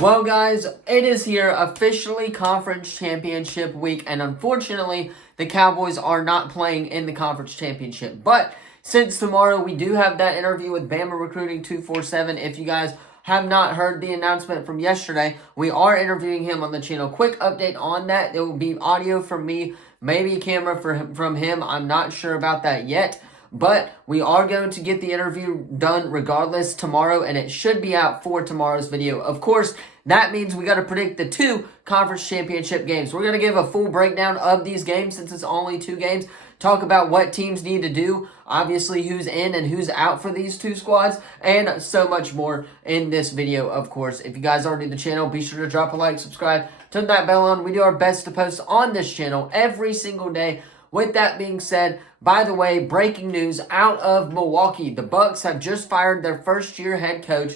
Well, guys, it is here, officially Conference Championship week, and unfortunately, the Cowboys are not playing in the Conference Championship. But since tomorrow, we do have that interview with Bama Recruiting 247. If you guys have not heard the announcement from yesterday, we are interviewing him on the channel. Quick update on that. There will be audio from me, maybe a camera from him. I'm not sure about that yet. But we are going to get the interview done regardless tomorrow, and it should be out for tomorrow's video. Of course, that means we got to predict the two conference championship games. We're going to give a full breakdown of these games since it's only 2 games. Talk about what teams need to do, obviously who's in and who's out for these 2 squads, and so much more in this video, of course. If you guys are new to the channel, be sure to drop a like, subscribe, turn that bell on. We do our best to post on this channel every single day. With that being said, by the way, breaking news out of Milwaukee. The Bucks have just fired their first-year head coach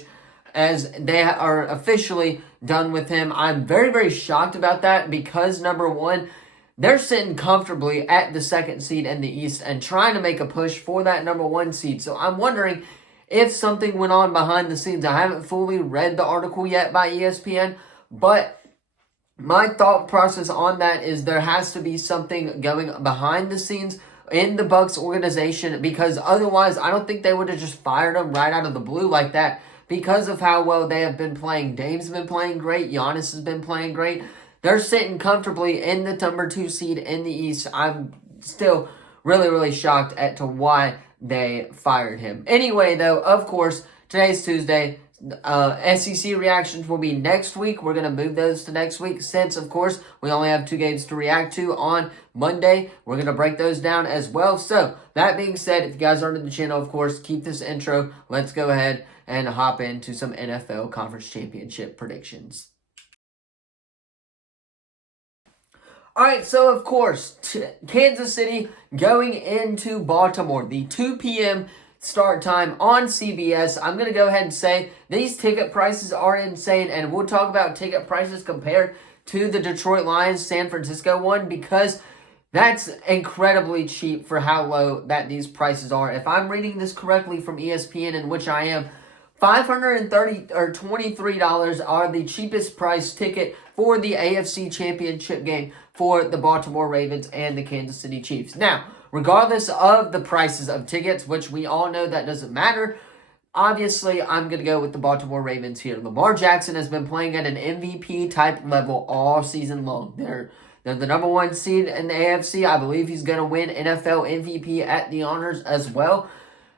as they are officially done with him. I'm very, very shocked about that because, number one, they're sitting comfortably at the 2nd seed in the East and trying to make a push for that number 1 seed. So I'm wondering if something went on behind the scenes. I haven't fully read the article yet by ESPN, but my thought process on that is there has to be something going behind the scenes in the Bucks organization, because otherwise I don't think they would have just fired him right out of the blue like that because of how well they have been playing. Dame's been playing great. Giannis has been playing great. They're sitting comfortably in the number 2 seed in the East. I'm still really, really shocked as to why they fired him. Anyway, though, of course, today's Tuesday. SEC reactions will be next week. We're going to move those to next week since, of course, we only have 2 games to react to on Monday. We're going to break those down as well. So, that being said, if you guys aren't in the channel, of course, keep this intro. Let's go ahead and hop into some NFL Conference Championship predictions. Alright, so of course, Kansas City going into Baltimore. The 2 p.m. start time on CBS. I'm going to go ahead and say these ticket prices are insane, and we'll talk about ticket prices compared to the Detroit Lions San Francisco one, because that's incredibly cheap for how low that these prices are. If I'm reading this correctly from ESPN, in which I am, $530 or $23 are the cheapest price ticket for the AFC Championship game for the Baltimore Ravens and the Kansas City Chiefs. Now, regardless of the prices of tickets, which we all know that doesn't matter, obviously I'm going to go with the Baltimore Ravens here. Lamar Jackson has been playing at an MVP type level all season long. They're the number 1 seed in the AFC. I believe he's going to win NFL MVP at the honors as well.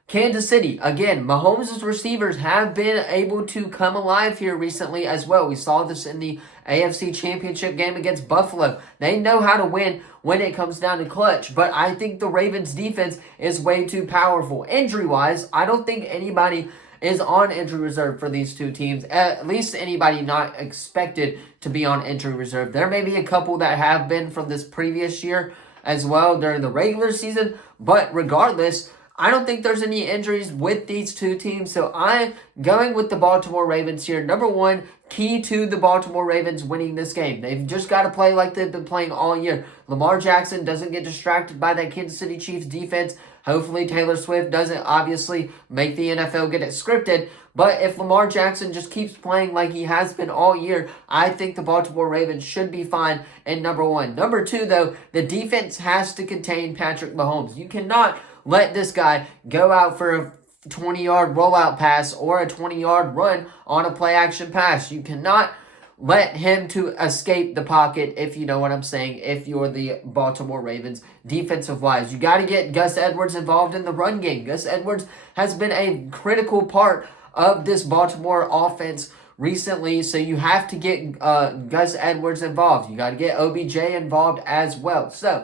Kansas City, again, Mahomes' receivers have been able to come alive here recently as well. We saw this in the AFC Championship game against Buffalo. They know how to win when it comes down to clutch, but I think the Ravens' defense is way too powerful. Injury-wise, I don't think anybody is on injury reserve for these 2 teams, at least anybody not expected to be on injury reserve. There may be a couple that have been from this previous year as well during the regular season, but regardless, I don't think there's any injuries with these 2 teams, so I'm going with the Baltimore Ravens here. Number 1, key to the Baltimore Ravens winning this game. They've just got to play like they've been playing all year. Lamar Jackson doesn't get distracted by that Kansas City Chiefs defense. Hopefully Taylor Swift doesn't obviously make the NFL get it scripted, but if Lamar Jackson just keeps playing like he has been all year, I think the Baltimore Ravens should be fine in number 1. Number 2, though, the defense has to contain Patrick Mahomes. You cannot let this guy go out for a 20-yard rollout pass or a 20-yard run on a play-action pass. You cannot let him to escape the pocket, if you know what I'm saying, if you're the Baltimore Ravens defensive-wise. You got to get Gus Edwards involved in the run game. Gus Edwards has been a critical part of this Baltimore offense recently, so you have to get Gus Edwards involved. You got to get OBJ involved as well. So,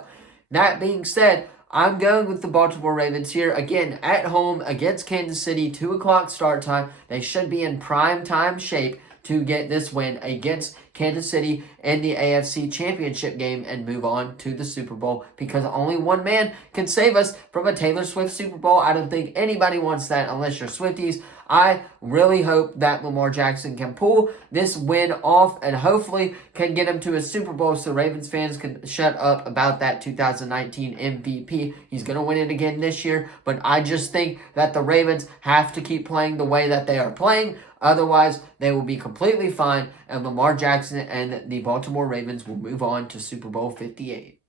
that being said, I'm going with the Baltimore Ravens here. Again, at home against Kansas City, 2 o'clock start time. They should be in prime time shape to get this win against Kansas City in the AFC Championship game and move on to the Super Bowl, because only one man can save us from a Taylor Swift Super Bowl. I don't think anybody wants that unless you're Swifties. I really hope that Lamar Jackson can pull this win off and hopefully can get him to a Super Bowl so Ravens fans can shut up about that 2019 MVP. He's going to win it again this year, but I just think that the Ravens have to keep playing the way that they are playing. Otherwise, they will be completely fine, and Lamar Jackson and the Baltimore Ravens will move on to Super Bowl 58.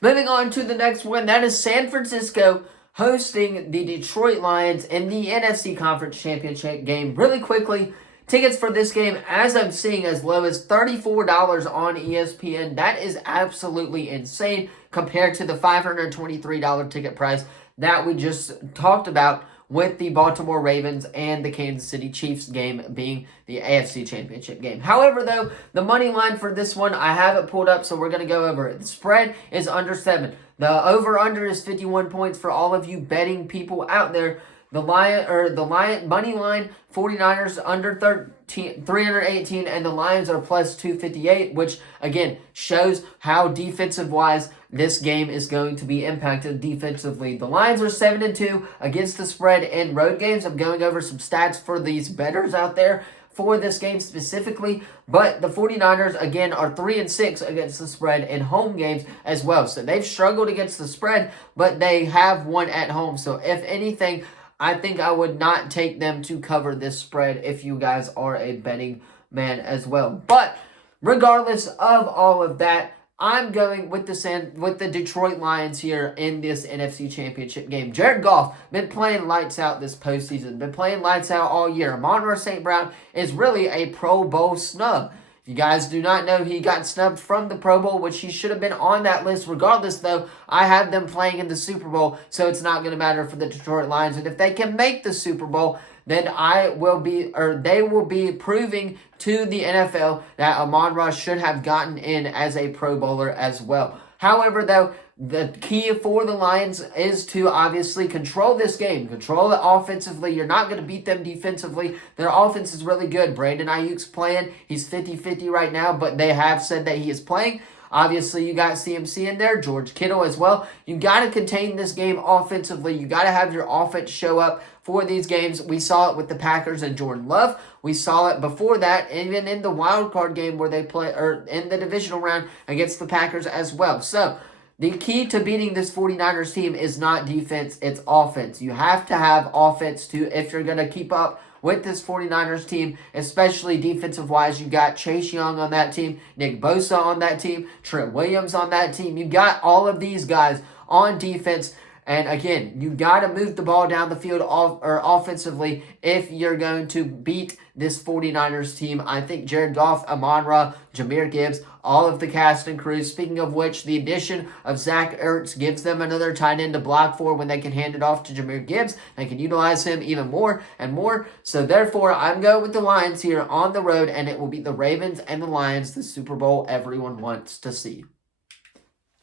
Moving on to the next one, that is San Francisco hosting the Detroit Lions in the NFC Conference Championship game. Really quickly, tickets for this game, as I'm seeing, as low as $34 on ESPN. That is absolutely insane compared to the $523 ticket price that we just talked about with the Baltimore Ravens and the Kansas City Chiefs game being the AFC Championship game. However, though, the money line for this one, I have it pulled up, so we're going to go over it. The spread is under 7. The over-under is 51 points for all of you betting people out there. The Lion money line, 49ers under 318, and the Lions are plus 258, which again shows how defensive-wise this game is going to be impacted defensively. The Lions are 7-2 against the spread in road games. I'm going over some stats for these bettors out there for this game specifically, but the 49ers, again, are 3-6 against the spread in home games as well. So they've struggled against the spread, but they have won at home. So if anything, I think I would not take them to cover this spread if you guys are a betting man as well. But regardless of all of that, I'm going with the Detroit Lions here in this NFC Championship game. Jared Goff been playing lights out this postseason, been playing lights out all year. Amon-Ra St. Brown is really a Pro Bowl snub. If you guys do not know, he got snubbed from the Pro Bowl, which he should have been on that list. Regardless, though, I have them playing in the Super Bowl, so it's not going to matter for the Detroit Lions. And if they can make the Super Bowl, then they will be proving to the NFL that Amon-Ra should have gotten in as a Pro Bowler as well. However, though, the key for the Lions is to obviously control this game. Control it offensively. You're not going to beat them defensively. Their offense is really good. Brandon Ayuk's playing. He's 50-50 right now, but they have said that he is playing. Obviously, you got CMC in there, George Kittle as well. You got to contain this game offensively. You got to have your offense show up for these games. We saw it with the Packers and Jordan Love. We saw it before that, even in the wild card game where they play, or in the divisional round against the Packers as well. So, the key to beating this 49ers team is not defense, it's offense. You have to have offense if you're going to keep up with this 49ers team, especially defensive-wise. You got Chase Young on that team, Nick Bosa on that team, Trent Williams on that team. You got all of these guys on defense. And again, you got to move the ball down the field offensively if you're going to beat this 49ers team. I think Jared Goff, Amon-Ra, Jahmyr Gibbs, all of the cast and crew. Speaking of which, the addition of Zach Ertz gives them another tight end to block for when they can hand it off to Jahmyr Gibbs. They can utilize him even more and more. So therefore, I'm going with the Lions here on the road, and it will be the Ravens and the Lions, the Super Bowl everyone wants to see.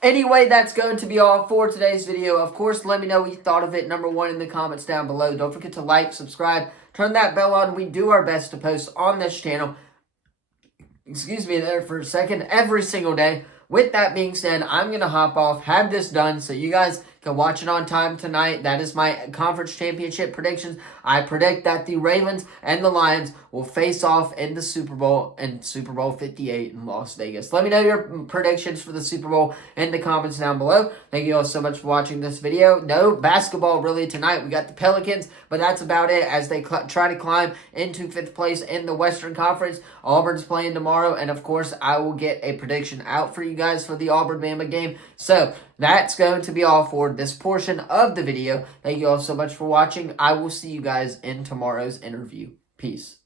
Anyway, that's going to be all for today's video. Of course, let me know what you thought of it. Number 1 in the comments down below. Don't forget to like, subscribe, turn that bell on. We do our best to post on this channel. Excuse me there for a second. Every single day. With that being said, I'm going to hop off, have this done, so you guys can watch it on time tonight. That is my conference championship predictions. I predict that the Ravens and the Lions will face off in the Super Bowl and Super Bowl 58 in Las Vegas. Let me know your predictions for the Super Bowl in the comments down below. Thank you all so much for watching this video. No basketball really tonight. We got the Pelicans, but that's about it as they try to climb into 5th place in the Western Conference. Auburn's playing tomorrow, and of course, I will get a prediction out for you guys for the Auburn-Bama game. So, that's going to be all for this portion of the video. Thank you all so much for watching. I will see you guys in tomorrow's interview. Peace.